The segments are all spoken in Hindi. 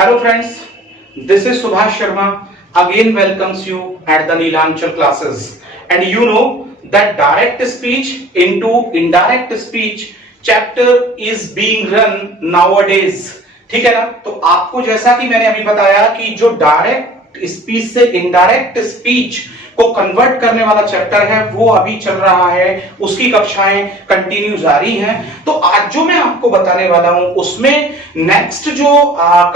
Hello friends, this is Subhash Sharma again welcomes you at the Neelanchal classes. And you know that direct speech into indirect speech chapter is being run nowadays. ठीक है ना? तो आपको जैसा कि मैंने अभी बताया कि जो डायरेक्ट स्पीच से इनडायरेक्ट स्पीच को कन्वर्ट करने वाला चैप्टर है वो अभी चल रहा है, उसकी कक्षाएं कंटिन्यू जारी हैं। तो आज जो मैं आपको बताने वाला हूं उसमें नेक्स्ट जो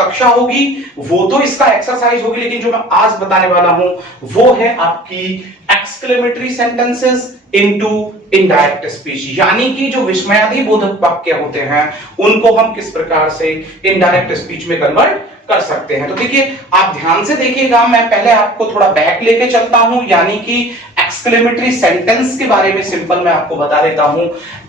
कक्षा होगी वो तो इसका एक्सरसाइज होगी, लेकिन जो मैं आज बताने वाला हूं वो है आपकी exclamatory sentences into indirect speech, यानी कि जो विस्मयादि बोधक वाक्य होते हैं उनको हम किस प्रकार से इनडायरेक्ट स्पीच में कन्वर्ट कर सकते हैं। तो देखिए, आप ध्यान से देखिएगा, मैं पहले आपको थोड़ा बैक लेके चलता हूं, यानी कि एक्सक्लेमेटरी सेंटेंस के बारे में सिंपल मैं आपको बता देता हूं।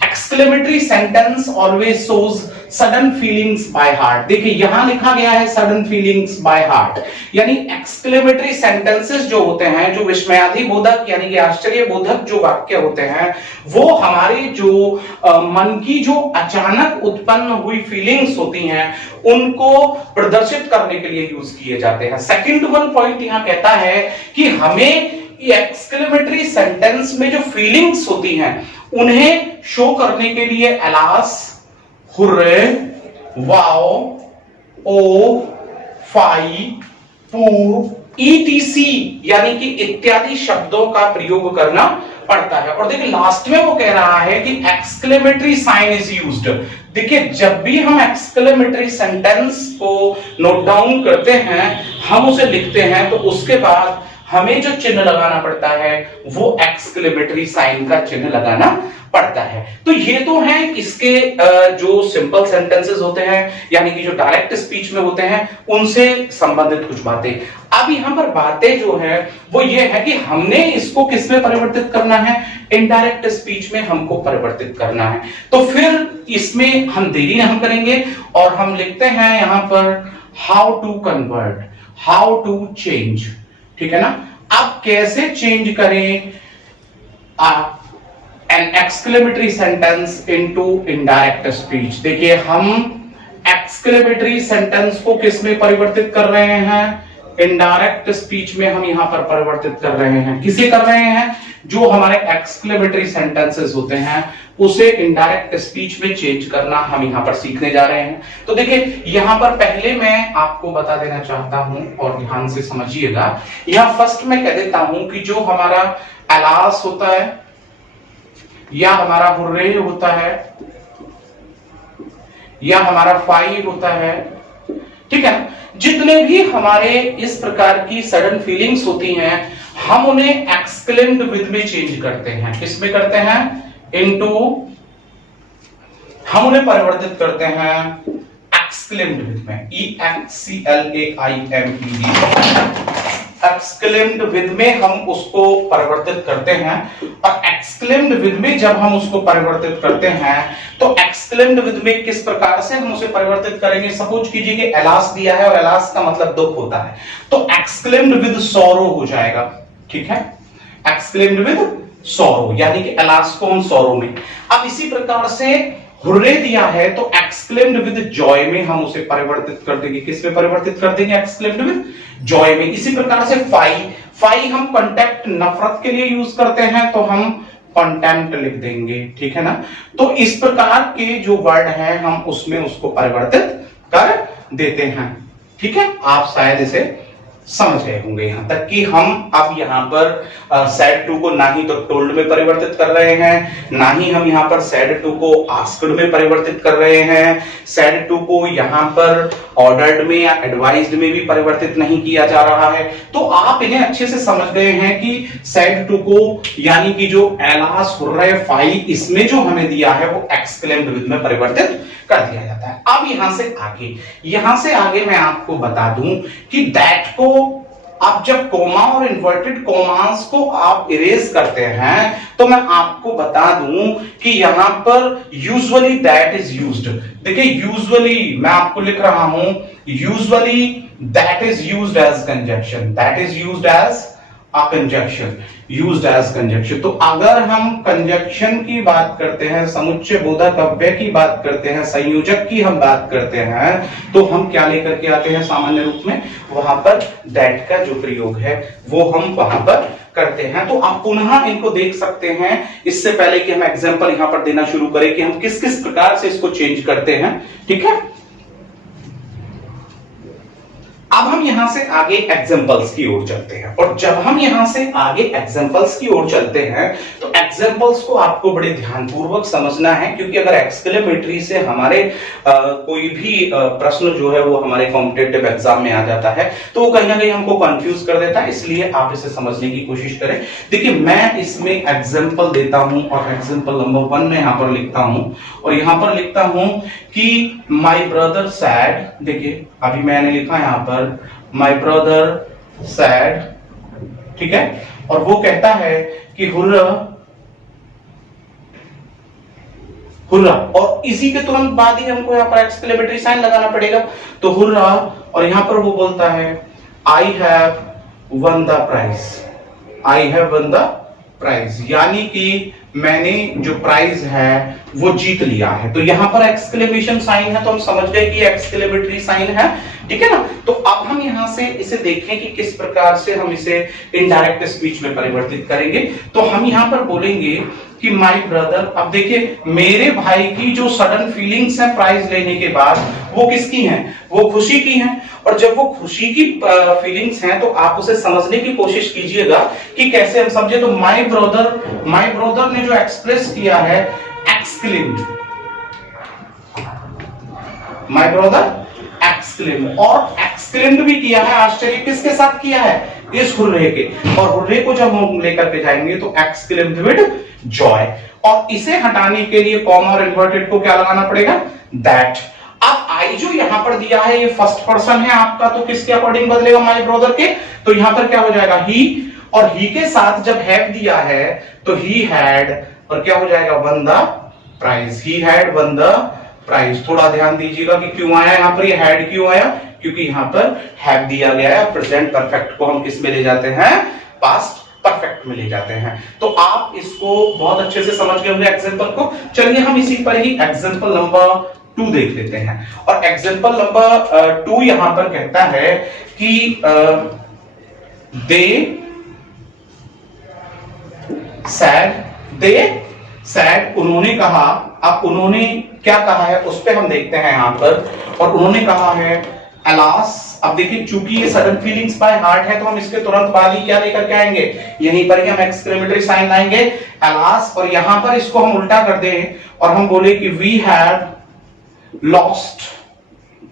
Exclamatory sentence always shows sudden feelings by heart. देखिए यहां लिखा गया है सडन फीलिंग्स बाय हार्ट, यानी एक्सक्लेमेटरी सेंटेंसेस जो होते हैं, जो विस्मयादि बोधक यानी कि आश्चर्य बोधक जो वाक्य होते हैं, वो हमारे जो मन की जो अचानक उत्पन्न हुई फीलिंग्स होती हैं उनको प्रदर्शित करने के लिए यूज किए जाते हैं। सेकंड वन पॉइंट यहां कहता है कि हमें एक्सक्लेमेटरी सेंटेंस में जो फीलिंग्स होती हैं उन्हें शो करने के लिए एलास, हुर्रे, वाओ, ओ, फाई, पू, ईटीसी यानी कि इत्यादि शब्दों का प्रयोग करना पड़ता है। और देखिए लास्ट में वो कह रहा है कि एक्सक्लेमेटरी साइन इज यूज्ड। देखिए जब भी हम एक्सक्लेमेटरी सेंटेंस को नोट डाउन करते हैं, हम उसे लिखते हैं, तो उसके बाद हमें जो चिन्ह लगाना पड़ता है वो एक्सक्लेमेटरी साइन का चिन्ह लगाना पड़ता है। तो ये तो है इसके जो सिंपल सेंटेंसेस होते हैं, यानी कि जो डायरेक्ट स्पीच में होते हैं, उनसे संबंधित कुछ बातें। अब यहां पर बातें जो है वो ये है कि हमने इसको किस में परिवर्तित करना है, इनडायरेक्ट स्पीच में हमको परिवर्तित करना है। तो फिर इसमें हम देरी नहीं करेंगे और हम लिखते हैं यहां पर how to convert, how to change. ठीक है ना? अब कैसे चेंज करें an exclamatory sentence into indirect speech. देखिए हम एक्सक्लेमेटरी सेंटेंस को किस में परिवर्तित कर रहे हैं, इनडायरेक्ट स्पीच में हम यहां पर परिवर्तित कर रहे हैं। किसे कर रहे हैं? जो हमारे एक्सक्लेमेटरी सेंटेंसेस होते हैं उसे इनडायरेक्ट स्पीच में चेंज करना हम यहां पर सीखने जा रहे हैं। तो देखिए यहां पर पहले मैं आपको बता देना चाहता हूं और ध्यान से समझिएगा। यहां फर्स्ट में कह देता हूं कि जो हमारा एलास होता है या हमारा हुर्रे होता है या हमारा फाई होता है, ठीक है, जितने भी हमारे इस प्रकार की सडन फीलिंग्स होती हैं हम उन्हें एक्सक्लेम्ड विद में चेंज करते हैं। किसमें करते हैं? इनटू, हम उन्हें परिवर्तित करते हैं एक्सक्लेम्ड विद में, EXCLAIMED। एक्सक्लेम्ड विद में हम उसको परिवर्तित करते हैं। और एक्सक्लेम्ड विद में जब हम उसको परिवर्तित करते हैं तो एक्सक्लेम्ड विद में किस प्रकार से हम उसे परिवर्तित करेंगे? सपोज कीजिए कि एलास दिया है और एलास का मतलब दुख होता है, तो एक्सक्लेम्ड विद सॉरो हो जाएगा। ठीक है, एक्सक्लेम्ड विद सॉरो, यानी कि एलास को हम सॉरो में। अब इसी प्रकार से हुर्रे दिया है तो एक्सक्लेम्ड विद जॉय में हम उसे परिवर्तित कर देंगे। किस में परिवर्तित कर देंगे? एक्सक्लेम्ड विद जॉय में। इसी प्रकार से फाई, फाई हम कंटेम्प्ट नफरत के लिए यूज करते हैं तो हम कंटेम्प्ट लिख देंगे। ठीक है ना? तो इस प्रकार के जो वर्ड है हम उसमें उसको परिवर्तित कर देते हैं। ठीक है, आप शायद इसे समझ गए होंगे यहां तक कि हम अब यहां पर सैड टू को ना ही तो टोल्ड में परिवर्तित कर रहे हैं, ना ही हम यहां पर सैड टू को आस्क्ड में परिवर्तित कर रहे हैं। सैड टू को यहां पर ऑर्डर्ड में या एडवाइज्ड में भी परिवर्तित नहीं किया जा रहा है। तो आप इन्हें अच्छे से समझ गए हैं कि सैड टू को यानी कि जो एलास, हुर्रे, फाई, इसमें जो हमें दिया है वो एक्सक्लेम्ड विद में परिवर्तित कर दिया जाता है। अब यहां से आगे मैं आपको बता दूं कि दैट को आप जब कोमा और इन्वर्टेड कोमास को आप इरेज करते हैं तो मैं आपको बता दूं कि यहां पर यूजुअली दैट इज यूज्ड। देखिए यूजुअली मैं आपको लिख रहा हूं, usually that is used as conjunction, that is used as a conjunction. Used as conjunction. तो अगर हम कंजक्शन की बात करते हैं, समुच्चय बोधक अव्यय की बात करते हैं, संयोजक की हम बात करते हैं, तो हम क्या लेकर के आते हैं सामान्य रूप में, वहां पर दैट का जो प्रयोग है वो हम वहां पर करते हैं। तो आप पुनः इनको देख सकते हैं इससे पहले कि हम एग्जांपल यहां पर देना शुरू करें कि हम किस किस प्रकार से इसको चेंज करते हैं। ठीक है, अब हम यहां से आगे एग्जांपल्स की ओर चलते हैं, और जब हम यहां से आगे एग्जांपल्स की ओर चलते हैं तो एग्जांपल्स को आपको बड़े ध्यानपूर्वक समझना है, क्योंकि अगर एक्सक्लेमेटरी से हमारे कोई भी प्रश्न जो है वो हमारे कॉम्पिटिटिव एग्जाम में आ जाता है तो वो कहीं ना कहीं हमको कंफ्यूज कर देता है, इसलिए आप इसे समझने की कोशिश करें। देखिए, मैं इसमें एग्जांपल देता हूं और एग्जांपल नंबर 1 में यहां पर लिखता हूं, और यहां पर लिखता हूं कि माय ब्रदर सैड, देखिए अभी मैंने लिखा यहां पर माय ब्रदर सैड, ठीक है, और वो कहता है कि हुर्रा हुर्रा, और इसी के तुरंत बाद ही हमको यहां पर एक्सक्लेमेटरी साइन लगाना पड़ेगा, तो हुर्रा, और यहां पर वो बोलता है I have won the prize, I have won the prize, यानी कि मैंने जो प्राइज है वो जीत लिया है। तो यहां पर एक्सक्लेमेशन साइन है, तो हम समझ गए कि एक्सक्लेमेटरी साइन है, ठीक है ना। तो अब हम यहां से इसे देखें कि किस प्रकार से हम इसे इनडायरेक्ट स्पीच में परिवर्तित करेंगे। तो हम यहां पर बोलेंगे कि माय ब्रदर, अब देखिए मेरे भाई की जो सडन फीलिंग्स है प्राइज लेने के बाद वो किसकी हैं, वो खुशी की हैं, और जब वो खुशी की फीलिंग्स हैं तो आप उसे समझने की कोशिश कीजिएगा कि कैसे हम समझे। तो माय ब्रदर ने जो एक्सप्रेस किया है एक्सक्लेम्ड, माय ब्रदर एक्सक्लेम्ड, और एक्सक्लेम्ड भी किया है, आश्चर्य किसके साथ किया है, इस हुर्रे के, और हुर्रे को जब हम लेकर के जाएंगे तो एक्सक्लेम्ड विद जॉय, और इसे हटाने के लिए कॉमा और इन्वर्टेड को क्या लगाना पड़ेगा, दैट। अब आई जो यहां पर दिया है ये फर्स्ट पर्सन है आपका, तो किसके अकॉर्डिंग बदलेगा, माय ब्रदर के, तो यहां पर क्या हो जाएगा ही, और ही के साथ जब हैव दिया है तो ही हैड, और क्या हो जाएगा, won the prize, he had won the prize. थोड़ा ध्यान दीजिएगा कि क्यों आया यहां पर ये हैड, क्यों आया, क्योंकि यहां पर हैव दिया गया है, प्रेजेंट परफेक्ट को हम किस में ले जाते हैं, पास्ट परफेक्ट में ले जाते हैं। तो आप इसको बहुत अच्छे से समझ गए होंगे एग्जांपल को। चलिए हम इसी पर ही एग्जांपल नंबर 2 देख लेते हैं, और एग्जांपल नंबर 2 यहां पर कहता है कि दे सैड, उन्होंने कहा। अब उन्होंने क्या कहा है उस पे हम देखते हैं यहां पर, और उन्होंने कहा है अलास। अब देखिए चूंकि ये सडन फीलिंग्स बाय हार्ट है तो हम इसके तुरंत बाद ही क्या लेकर के आएंगे, यहीं पर ही हम एक्सक्लेमेटरी साइन लाएंगे अलास, और यहां पर इसको हम उल्टा कर दें और हम बोले कि we have lost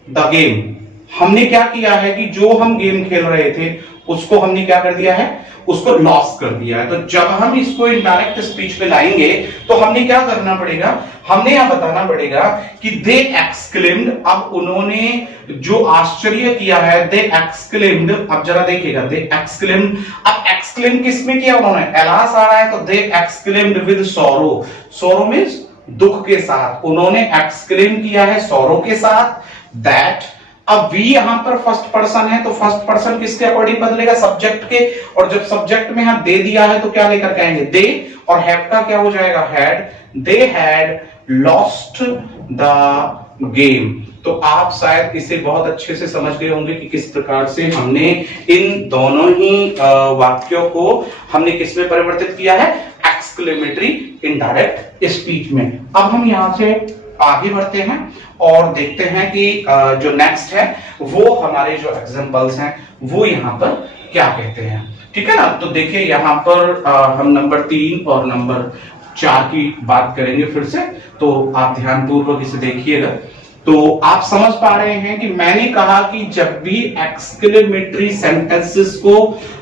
the game. हमने क्या किया है कि जो हम गेम खेल रहे थे उसको हमने क्या कर दिया है, उसको लॉस कर दिया है। तो जब हम इसको इनडायरेक्ट स्पीच में लाएंगे तो हमने क्या करना पड़ेगा, हमने यहां बताना पड़ेगा कि दे एक्सक्लेम्ड। अब उन्होंने जो आश्चर्य किया है, दे एक्सक्लेम्ड, अब जरा देखिएगा, दे एक्सक्लेम्ड। अब एक्सक्लेम किसमें किया उन्होंने, एलास आ रहा है, तो they exclaimed with sorrow, sorrow means दुख के साथ, उन्होंने एक्सक्लेम किया है सॉरो के साथ, दैट। अब वी यहां पर फर्स्ट पर्सन है तो फर्स्ट पर्सन किसके अकॉर्डिंग बदलेगा, सब्जेक्ट के, और जब सब्जेक्ट में यहां दे दिया है तो क्या लेकर के आएंगे, दे, और हैव का क्या हो जाएगा, had, they had lost the game. तो आप शायद इसे बहुत अच्छे से समझ गए होंगे कि किस प्रकार से हमने इन दोनों ही वाक्यों को हमने किस में परिवर्तित किया है, एक्सक्लेमेटरी इनडायरेक्ट स्पीच में। अब हम यहां से आगे बढ़ते हैं और देखते हैं कि जो नेक्स्ट है वो हमारे जो एग्जांपल्स हैं वो यहां पर क्या कहते हैं, ठीक है ना। तो देखिए यहां पर हम नंबर 3 और नंबर 4 की बात करेंगे फिर से, तो आप ध्यानपूर्वक इसे देखिएगा। तो आप समझ पा रहे हैं कि मैंने कहा कि जब भी एक्सक्लेमेटरी सेंटेंसेस को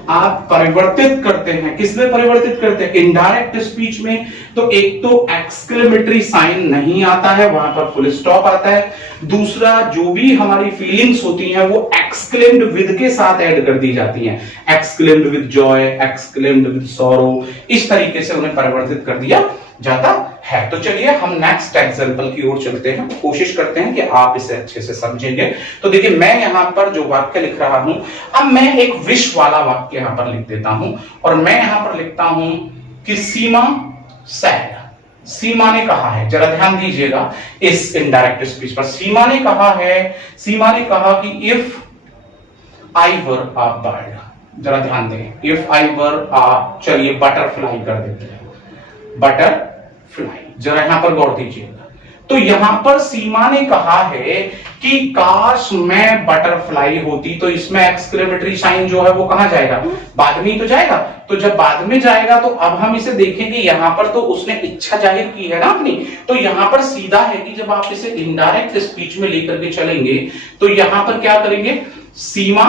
आप परिवर्तित करते हैं, किसमें परिवर्तित करते हैं, इनडायरेक्ट स्पीच में, तो एक तो एक्सक्लेमेटरी साइन नहीं आता है, वहां पर फुल स्टॉप आता है। दूसरा, जो भी हमारी फीलिंग्स होती हैं वो एक्सक्लेम्ड विद के साथ ऐड कर दी जाती हैं, exclaimed with Joy, exclaimed with sorrow, इस तरीके से उन्हें परिवर्तित कर दिया जाता है। तो चलिए हम नेक्स्ट एग्जांपल की ओर चलते हैं, कोशिश करते हैं कि आप इसे अच्छे से समझेंगे। तो देखिए मैं यहां पर जो वाक्य लिख रहा हूं, अब मैं एक विश वाला वाक्य यहां पर लिख देता हूं और मैं यहां पर लिखता हूं कि सीमा सैड। सीमा ने कहा है, जरा ध्यान दीजिएगा इस इनडायरेक्ट स्पीच पर। सीमा ने कहा कि if I were a bird, जरा ध्यान दें, इफ आई वर चलिए बटरफ्लाई कर देते हैं, बटरफ्लाई, जरा यहां पर गौर दीजिएगा। तो यहां पर सीमा ने कहा है कि काश मैं बटरफ्लाई होती, तो इसमें एक्सक्लेमेटरी साइन जो है वो कहां जाएगा, बाद में ही तो जाएगा। तो जब बाद में जाएगा तो अब हम इसे देखेंगे, यहां पर तो उसने इच्छा जाहिर की है ना अपनी, तो यहां पर सीधा है कि जब आप इसे इनडायरेक्ट स्पीच में लेकर के चलेंगे तो यहां पर क्या करेंगे, सीमा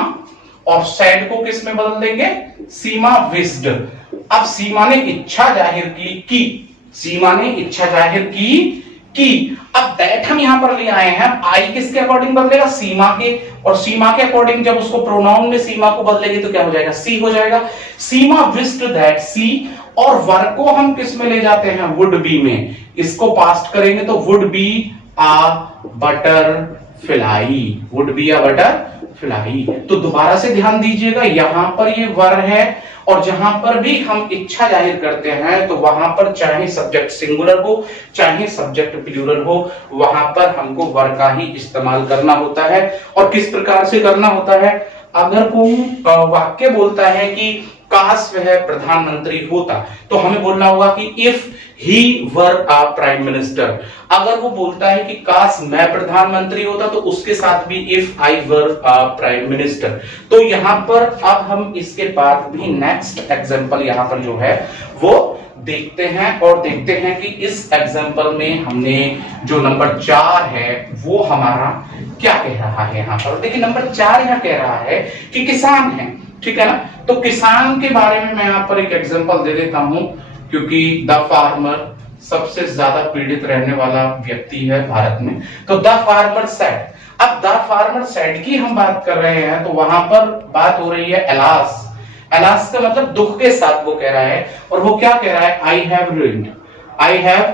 और सैड को किस में बदल देंगे, सीमा विस्ड। अब सीमा ने इच्छा जाहिर की, सीमा ने इच्छा जाहिर की। अब दैट हम यहां पर ले आए हैं, आई किसके अकॉर्डिंग बदलेगा, सीमा के, और सीमा के अकॉर्डिंग जब उसको प्रोनाउन में सीमा को बदलेंगे तो क्या हो जाएगा, सी हो जाएगा। सीमा विस्ड दैट सी, और वर्ब को हम किस में ले जाते हैं, वुड बी में, इसको पास्ट करेंगे तो would be a butterfly, would be a butterfly. तो दोबारा से ध्यान दीजिएगा, यहां पर ये वर है और जहां पर भी हम इच्छा जाहिर करते हैं तो वहां पर चाहे सब्जेक्ट सिंगुलर हो चाहे सब्जेक्ट प्लूरल हो, वहां पर हमको वर का ही इस्तेमाल करना होता है। और किस प्रकार से करना होता है, अगर कोई वाक्य बोलता है कि काश वह प्रधानमंत्री होता, तो हमें बोलना होगा कि if he were a prime minister. अगर वो बोलता है कि काश मैं प्रधानमंत्री होता, तो उसके साथ भी if I were a prime minister. तो यहां पर अब हम इसके बाद भी नेक्स्ट एग्जांपल यहां पर जो है वो देखते हैं, और देखते हैं कि इस एग्जांपल में हमने जो नंबर 4 है वो हमारा क्या कह रहा है। यहां पर देखिए नंबर 4 यहां कह रहा है कि किसान है, ठीक है ना। तो किसान के बारे में मैं यहां पर एक एग्जांपल दे देता हूं, क्योंकि द फार्मर सबसे ज्यादा पीड़ित रहने वाला व्यक्ति है भारत में। तो द फार्मर सेड, अब द फार्मर सेड की हम बात कर रहे हैं तो वहां पर बात हो रही है एलास। एलास का मतलब दुख के साथ वो कह रहा है, और वो क्या कह रहा है, I have ruined, I have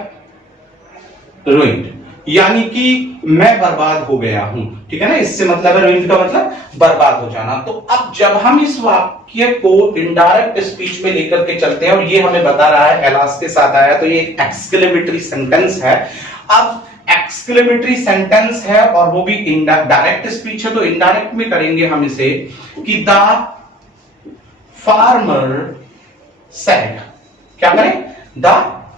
ruined, यानी कि मैं बर्बाद हो गया हूं, ठीक है ना। इससे मतलब है रूइंड का मतलब बर्बाद हो जाना। तो अब जब हम इस वाक्य को इनडायरेक्ट स्पीच में लेकर के चलते हैं, और ये हमें बता रहा है एलास के साथ आया, तो ये एक्सक्लेमेटरी सेंटेंस है। अब एक्सक्लेमेटरी सेंटेंस है और वो भी डायरेक्ट स्पीच है, तो इनडायरेक्ट में करेंगे हम इसे कि द फार्मर सेड, क्या करें, द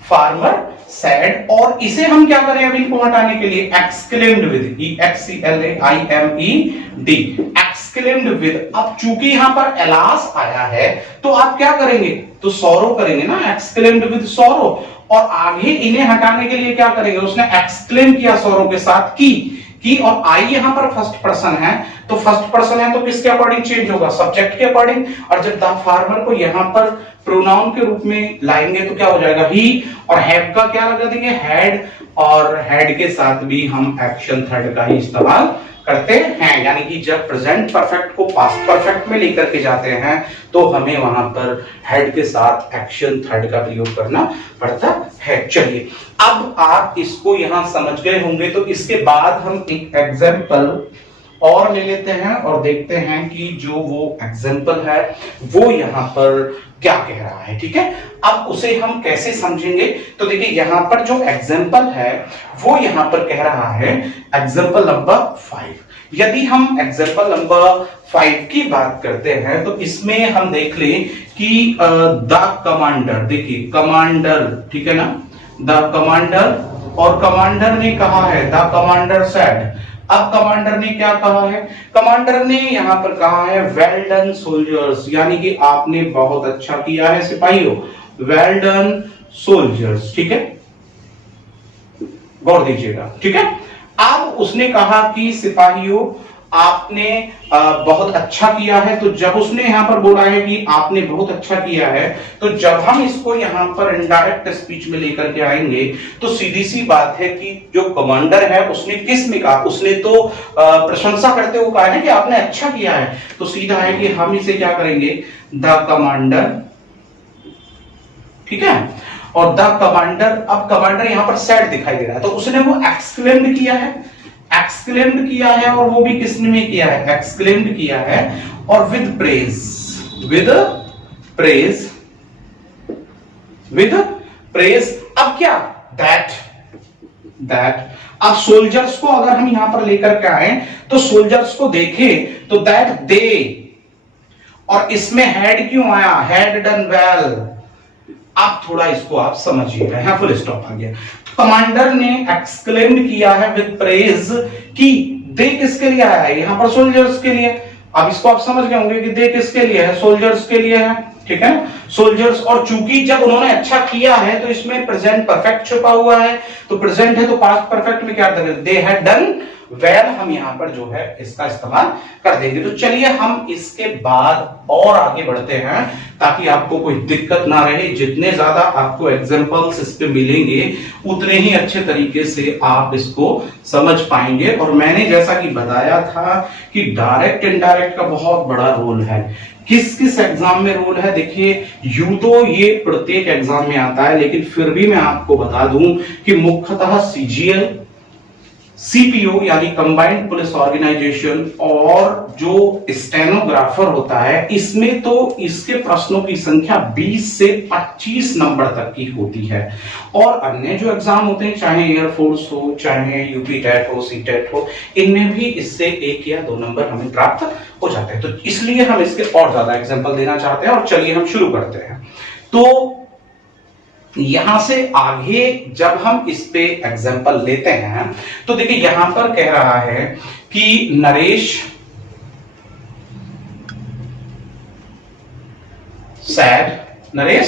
फार्मर सेड, और इसे हम क्या करें अभी को हटाने के लिए, exclaimed with, EXCLAIMED, exclaimed with. अब चूंकि यहां पर एलास आया है तो आप क्या करेंगे, तो सौरो करेंगे ना, एक्सक्लेम्ड विद सौरो, और आगे इन्हें हटाने के लिए क्या करेंगे, उसने एक्सक्लेम किया सौरो के साथ की, और आई यहां पर फर्स्ट पर्सन है, तो फर्स्ट पर्सन है तो किसके अकॉर्डिंग चेंज होगा, सब्जेक्ट के अकॉर्डिंग। और जब द फार्मर को यहां पर प्रोनाउन के रूप में लाएंगे तो क्या हो जाएगा, ही, और हैव का क्या लगा देंगे, हैड, और हैड के साथ भी हम एक्शन थर्ड का ही इस्तेमाल करते हैं। यानी कि जब प्रेजेंट परफेक्ट को पास्ट परफेक्ट में लेकर के जाते हैं तो हमें वहां पर हेड के साथ एक्शन थर्ड का प्रयोग करना पड़ता है। चलिए अब आप इसको यहां समझ गए होंगे, तो इसके बाद हम एक एग्जांपल और ले लेते हैं और देखते हैं कि जो वो एग्जांपल है वो यहां पर क्या कह रहा है, ठीक है। अब उसे हम कैसे समझेंगे, तो देखिए यहां पर जो एग्जांपल है वो यहां पर कह रहा है एग्जांपल नंबर 5। यदि हम एग्जांपल नंबर 5 की बात करते हैं तो इसमें हम देख लें कि द कमांडर, देखिए कमांडर, ठीक है ना, द कमांडर, और कमांडर ने कहा है, द कमांडर सेड। अब कमांडर ने क्या कहा है, कमांडर ने यहां पर कहा है वेल डन सोल्जर्स, यानी कि आपने बहुत अच्छा किया है सिपाहियों, वेल डन सोल्जर्स, ठीक है, गौर दीजिएगा, ठीक है। अब उसने कहा कि सिपाहियों आपने बहुत अच्छा किया है, तो जब उसने यहां पर बोला है कि आपने बहुत अच्छा किया है, तो जब हम इसको यहां पर इनडायरेक्ट स्पीच में लेकर के आएंगे तो सीधी सी बात है कि जो कमांडर है उसने किस में कहा, उसने तो प्रशंसा करते हुए कहा है कि आपने अच्छा किया है, तो सीधा है कि हम इसे क्या करेंगे, द कमांडर, ठीक है। और द कमांडर, अब कमांडर यहां पर सैड दिखाई दे रहा है, तो उसने वो एक्सक्लेम्ड किया है, एक्सक्लेम्ड किया है, और वो भी किसने में किया है, एक्सक्लेम्ड किया है, और with praise, with praise, with praise. अब क्या, दैट अब सोल्जर्स को अगर हम यहां पर लेकर के आए तो सोल्जर्स को देखें तो दैट दे, और इसमें हैड क्यों आया, हैड डन वेल। आप थोड़ा इसको आप समझिएगा, यहां फुल स्टॉप आ गया। कमांडर ने एक्सक्लेम्ड किया है विद प्रेज कि दे किसके लिए आया है, यहां पर सोल्जर्स के लिए। अब इसको आप समझ गए होंगे कि दे किसके लिए है, सोल्जर्स के लिए है, ठीक है ना, सोल्जर्स। और चूंकि जब उन्होंने अच्छा किया है तो इसमें प्रेजेंट परफेक्ट छुपा हुआ है, तो प्रेजेंट है तो पास्ट परफेक्ट में क्या करेंगे, दे हैड डन वेल, हम यहां पर जो है इसका इस्तेमाल कर देंगे। तो चलिए हम इसके बाद और आगे बढ़ते हैं ताकि आपको कोई दिक्कत ना रहे। जितने ज्यादा आपको एग्जांपल्स इस पे मिलेंगे उतने ही अच्छे तरीके से आप इसको समझ पाएंगे। और मैंने जैसा कि बताया था कि डायरेक्ट इनडायरेक्ट का बहुत बड़ा रोल है। किस किस एग्जाम में रोल है, देखिए यूं तो ये प्रत्येक एग्जाम में आता है, लेकिन फिर भी मैं आपको बता दूं कि मुख्यतः सीजीएल, सीपीओ यानी कंबाइंड पुलिस ऑर्गेनाइजेशन, और जो स्टेनोग्राफर होता है, इसमें तो इसके प्रश्नों की संख्या 20 से 25 नंबर तक की होती है। और अन्य जो एग्जाम होते हैं, चाहे एयरफोर्स हो, चाहे यूपी टेट हो, सी टेट हो, इनमें भी इससे 1 या 2 नंबर हमें प्राप्त हो जाते हैं। तो इसलिए हम इसके और ज्यादा एग्जाम्पल देना चाहते हैं। और चलिए हम शुरू करते हैं। तो यहां से आगे जब हम इस पे एग्जांपल लेते हैं तो देखिए यहां पर कह रहा है कि नरेश सैड, नरेश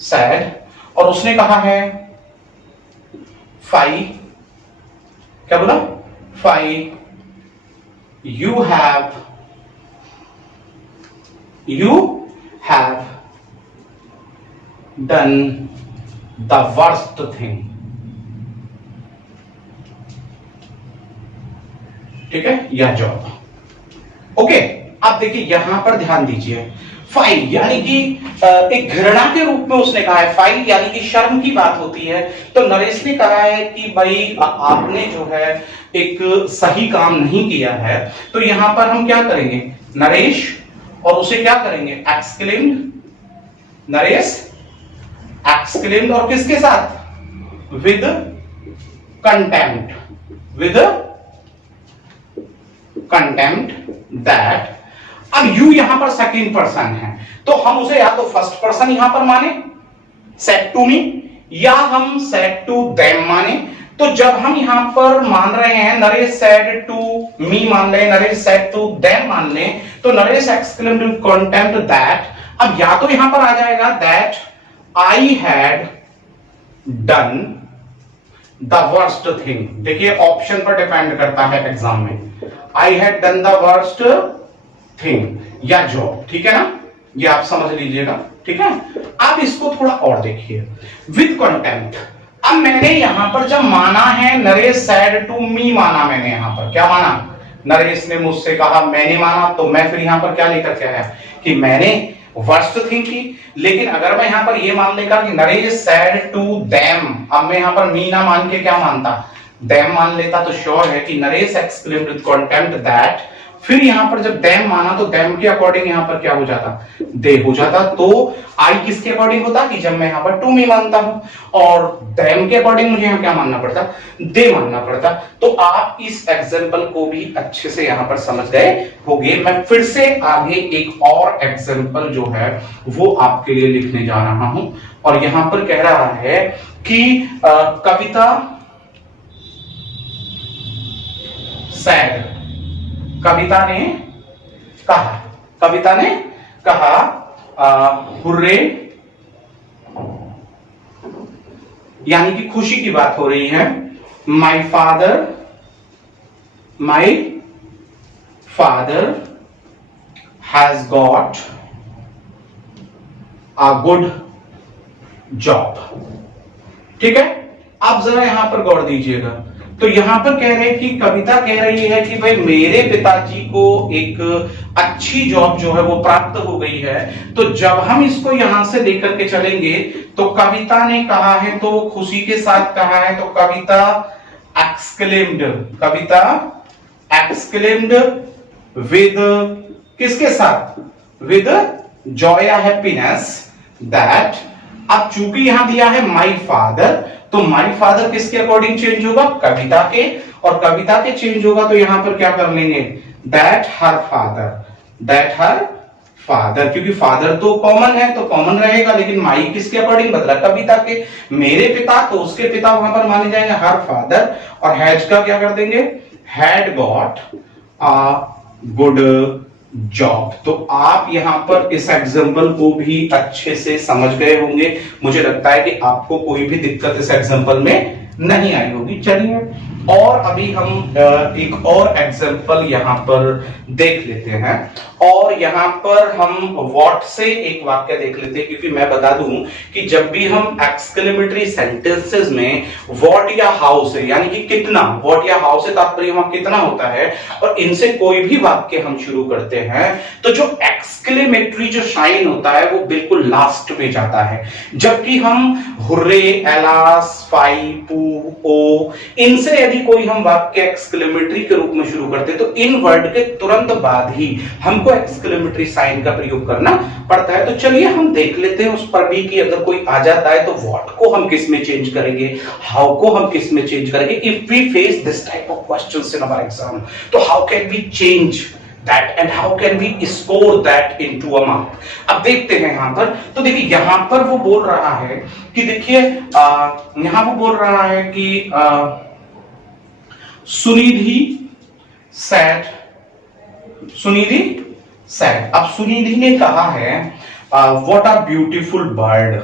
सैड, और उसने कहा है फाई, क्या बोला, fie you have done the worst thing, ठीक है, या जॉब। ओके, अब देखिए यहां पर ध्यान दीजिए, फाइल यानी कि एक घृणा के रूप में उसने कहा है, फाइल यानी कि शर्म की बात होती है। तो नरेश ने कहा है कि भाई आपने जो है एक सही काम नहीं किया है। तो यहां पर हम क्या करेंगे, नरेश, और उसे क्या करेंगे, एक्सक्लेम्ड, नरेश एक्सक्लेम्ड, और किसके साथ, with contempt, with contempt that. अब यू यहां पर सेकंड पर्सन है, तो हम उसे या तो फर्स्ट पर्सन यहां पर माने, सेड टू मी, या हम सेड टू देम माने। तो जब हम यहां पर मान रहे हैं नरेश सेड टू मी मान ले, नरेश सेड टू देम मान ले, तो Naresh exclaimed with contempt that. अब या तो यहां पर आ जाएगा that I had done the worst thing। देखिए ऑप्शन पर डिपेंड करता है एग्जाम में, I had done the worst thing या जॉब, ठीक है ना, ये आप समझ लीजिएगा, ठीक है। अब इसको थोड़ा और देखिए, विद कंटेम्प्ट। अब मैंने यहां पर जब माना है नरेश सैड टू मी, माना मैंने यहां पर क्या माना, नरेश ने मुझसे कहा, मैंने माना, तो मैं फिर यहां पर क्या लेकर के आया कि मैंने वर्स्ट थिंग की। लेकिन अगर मैं यहां पर ये मान लेगा कि नरेश सैड टू देम, अब मैं यहां पर मी ना मान के क्या मानता, देम मान लेता, तो श्योर है कि Naresh exclaimed with contempt that. फिर यहां पर जब देम माना तो देम के अकॉर्डिंग यहां पर क्या हो जाता, दे हो जाता। तो आई किसके अकॉर्डिंग होता कि जब मैं यहां पर टू मी मानता हूं, और देम के अकॉर्डिंग मुझे यहां क्या मानना पड़ता, दे मानना पड़ता। तो आप इस एग्जांपल को भी अच्छे से यहां पर समझ गए होंगे। मैं फिर से आगे एक और एग्जांपल जो है वो आपके लिए लिखने जा रहा हूं, और यहां पर कह रहा है कि कविता सैड, कविता ने कहा, कविता ने कहा हुर्रे, यानी कि खुशी की बात हो रही है, my father has got a good job, ठीक है। अब जरा यहां पर गौर दीजिएगा, तो यहां पर कह रहे हैं कि कविता कह रही है कि भाई मेरे पिताजी को एक अच्छी जॉब जो है वो प्राप्त हो गई है। तो जब हम इसको यहां से लेकर के चलेंगे तो कविता ने कहा है तो खुशी के साथ कहा है, तो कविता एक्सक्लेम्ड विद किसके साथ, विद जॉय या हैप्पीनेस दैट, अब चूंकि यहां दिया है माई फादर, तो माई फादर किसके अकॉर्डिंग चेंज होगा, कविता के, और कविता के चेंज होगा तो यहां पर क्या कर लेंगे, दैट हर फादर, क्योंकि फादर तो कॉमन है तो कॉमन रहेगा, लेकिन माई किसके अकॉर्डिंग बदला, कविता के, मेरे पिता तो उसके पिता वहां पर माने जाएंगे हर फादर, और हैज का क्या कर देंगे, had got a good job. तो आप यहां पर इस एग्जाम्पल को भी अच्छे से समझ गए होंगे। मुझे लगता है कि आपको कोई भी दिक्कत इस एग्जाम्पल में नहीं आई होगी। चलिए और अभी हम एक और एग्जाम्पल यहां पर देख लेते हैं, और यहां पर हम व्हाट से एक वाक्य देख लेते हैं, क्योंकि मैं बता दूं कि जब भी हम एक्सक्लेमेटरी सेंटेंसेस में व्हाट या हाउ से, यानी कि कितना, व्हाट या हाउ से तात्पर्य वहां कितना होता है, और इनसे कोई भी वाक्य हम शुरू करते हैं तो जो एक्सक्लेमेटरी जो साइन होता है वो बिल्कुल लास्ट में जाता है, जबकि हम हुर्रे, एलास, फाई, पू, ओ, इनसे यदि कोई हम वाक्य एक्सक्लेमेटरी के रूप में शुरू करते हैं तो इन वर्ड के तुरंत बाद ही हमको एक्सक्लेमेटरी साइन का प्रयोग करना पड़ता है। तो चलिए हम देख लेते हैं उस पर भी कि अगर कोई आ जाता है तो व्हाट को हम किस में चेंज करेंगे, हाउ को हम किस में चेंज करेंगे। If we face this type of questions in our exam, तो how can we change that and how can we score that into a mark। अब देखते हैं यहां पर, तो देखिए यहां पर वो बोल रहा है कि देखिए यहां वो बोल रहा है कि सुनिधि सैड, अब सुनिधि ने कहा है व्हाट अ ब्यूटीफुल बर्ड,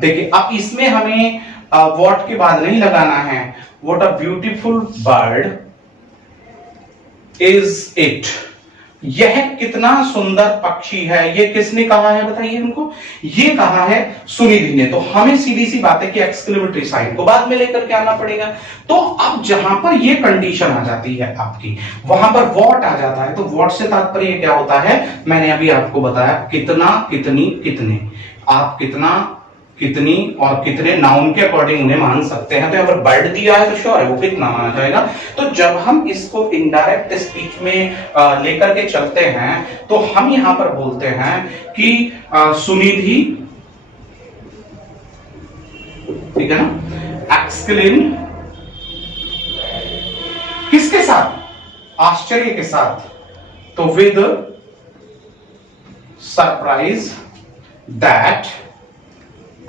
देखिए अब इसमें हमें व्हाट के बाद नहीं लगाना है, what a beautiful bird is it, यह कितना सुंदर पक्षी है। ये किसने कहा है बताइए हमको, ये कहा है सुनिधि ने। तो हमें सीधी सी बात है कि एक्सक्लेमेटरी साइन को बाद में लेकर के आना पड़ेगा। तो अब जहां पर ये कंडीशन आ जाती है आपकी, वहां पर व्हाट आ जाता है, तो व्हाट से तात्पर्य क्या होता है, मैंने अभी आपको बताया, कितना, कितनी, कितने। आप कितना, कितनी और कितने नाउन के अकॉर्डिंग उन्हें मान सकते हैं। तो यहाँ पर बर्ड दिया है तो श्योर है वो कितना माना जाएगा। तो जब हम इसको इनडायरेक्ट स्पीच में लेकर के चलते हैं तो हम यहां पर बोलते हैं कि सुनिधि, ठीक है ना, एक्सक्लेम किसके साथ, आश्चर्य के साथ, तो विद सरप्राइज दैट,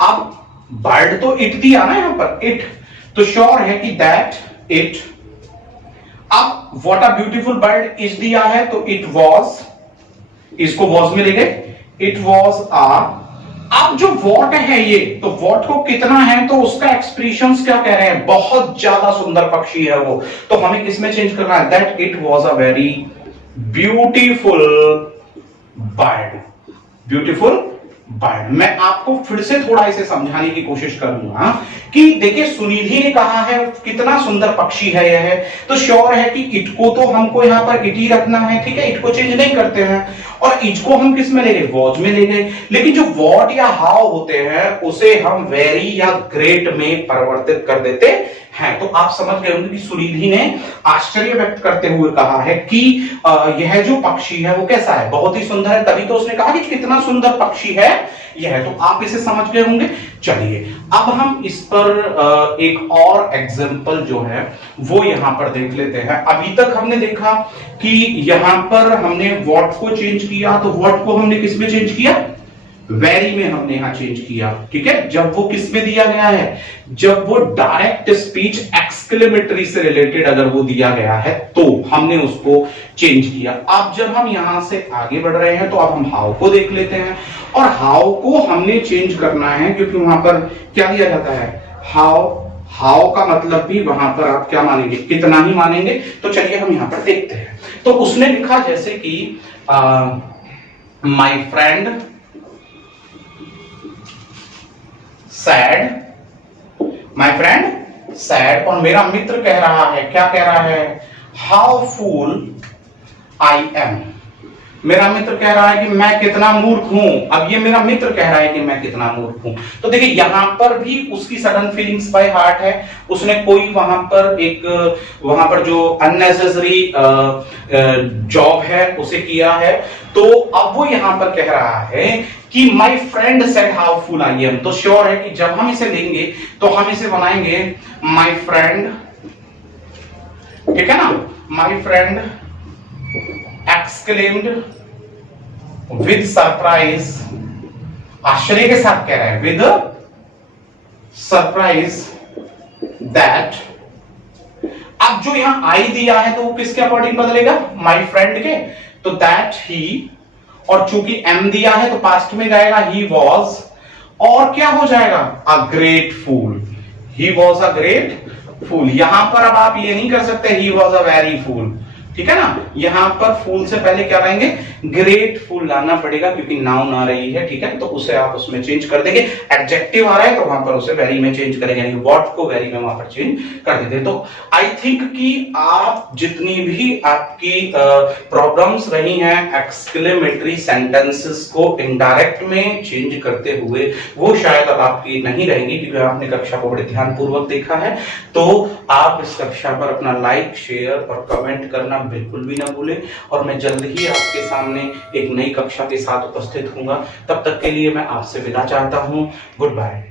अब बर्ड तो इट दिया ना यहां पर, इट, तो श्योर है कि दैट इट। अब what a beautiful bird is दिया है तो इट वॉज, इसको वॉज में ले गए, इट वॉज आ। अब जो व्हाट है ये, तो व्हाट को कितना है तो उसका एक्सप्रेशंस क्या कह रहे हैं, बहुत ज्यादा सुंदर पक्षी है वो, तो हमें किसमें चेंज करना है, that it was a very beautiful bird, beautiful bird. मैं आपको फिर से थोड़ा इसे समझाने की कोशिश करूंगा कि देखिए सुनिधि ने कहा है कितना सुंदर पक्षी है यह, तो श्योर है कि इट को तो हमको यहां पर इट ही रखना है, ठीक है, इट को चेंज नहीं करते हैं, और इट को हम किस में ले गए, वॉज में ले गए। लेकिन जो व्हाट या हाउ होते हैं उसे हम वेरी या ग्रेट में परिवर्तित कर देते हैं। तो आप समझ गए होंगे कि सुनिधि ने आश्चर्य व्यक्त करते हुए कहा है कि यह जो पक्षी है वो कैसा है, बहुत ही सुंदर है, तभी तो उसने कहा कि कितना सुंदर पक्षी है यह। तो आप इसे समझ गए होंगे। चलिए अब हम इस पर एक और एग्जांपल जो है वो यहां पर देख लेते हैं। अभी तक हमने देखा कि यहां पर हमने व्हाट को चेंज किया, तो व्हाट को हमने किस में चेंज किया, वेरी में हमने यहां चेंज किया, ठीक है। जब वो किस में दिया गया है, जब वो डायरेक्ट स्पीच एक्सक्लेमेटरी से रिलेटेड अगर वो दिया गया है तो हमने उसको चेंज किया। अब जब हम यहां से आगे बढ़ रहे हैं तो अब हम हाउ को देख लेते हैं, और हाउ को हमने चेंज करना है क्योंकि वहां पर क्या दिया जाता है, हाउ का मतलब भी वहां पर आप क्या मानेंगे, कितना ही मानेंगे। तो चलिए हम यहां पर देखते हैं। तो उसने लिखा जैसे कि माय फ्रेंड सैड सैड, और मेरा मित्र कह रहा है, क्या कह रहा है, हाउ फूल आई एम। मेरा मित्र कह रहा है कि मैं कितना मूर्ख हूं। अब ये मेरा मित्र कह रहा है कि मैं कितना मूर्ख हूं। तो देखिए यहां पर भी उसकी सडन फीलिंग्स बाय हार्ट है, उसने कोई वहां पर जो अननेसेसरी जॉब है उसे किया है। तो अब वो यहां पर कह रहा है कि my friend said how fool I am. तो श्योर है कि जब हम इसे लेंगे तो हम इसे बनाएंगे माई फ्रेंड, ठीक है ना, my friend exclaimed with surprise, आश्चर्य के साथ कह रहा है, with surprise that। अब जो यहां आई दिया है तो वो किसके अकॉर्डिंग बदलेगा, माई फ्रेंड के, तो दैट ही, और चूंकि एम दिया है तो पास्ट में जाएगा ही वॉज, और क्या हो जाएगा, a great fool, he was a great fool. यहां पर अब आप ये नहीं कर सकते ही वॉज अ वेरी फूल, ठीक है ना, यहां पर फूल से पहले क्या लाएंगे, ग्रेट फूल लाना पड़ेगा, क्योंकि नाउन आ रही है, ठीक है, तो उसे आप उसमें चेंज कर देंगे। एडजेक्टिव आ रहा है तो वहां पर उसे वेरी में चेंज करेंगे, यानी व्हाट को वेरी में वहां पर चेंज कर देते। तो आई थिंक कि आप जितनी भी आपकी प्रॉब्लम्स रही हैं एक्सक्लेमेटरी सेंटेंसेस को इनडायरेक्ट में चेंज करते हुए, वो शायद अब आपकी नहीं रहेंगी, क्योंकि आपने कक्षा को बड़े ध्यानपूर्वक देखा है। तो आप इस कक्षा पर अपना लाइक, शेयर और कमेंट करना बिल्कुल भी ना भूलें, और मैं जल्द ही आपके सामने एक नई कक्षा के साथ उपस्थित हूंगा। तब तक के लिए मैं आपसे विदा चाहता हूं। Good bye.